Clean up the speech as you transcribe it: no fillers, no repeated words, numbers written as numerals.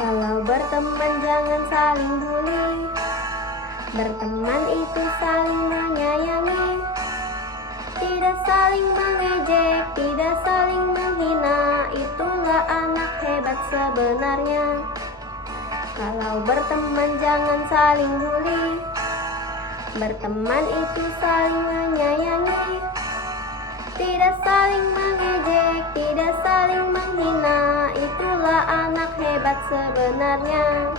Kalau berteman jangan saling bully. Berteman itu saling menyayangi, tidak saling mengejek, tidak saling menghina. Itulah anak hebat sebenarnya. Kalau berteman jangan saling bully. Berteman itu saling menyayangi, tidak saling mengejek, tidak saling menghina. Itulah anak hebat sebenarnya.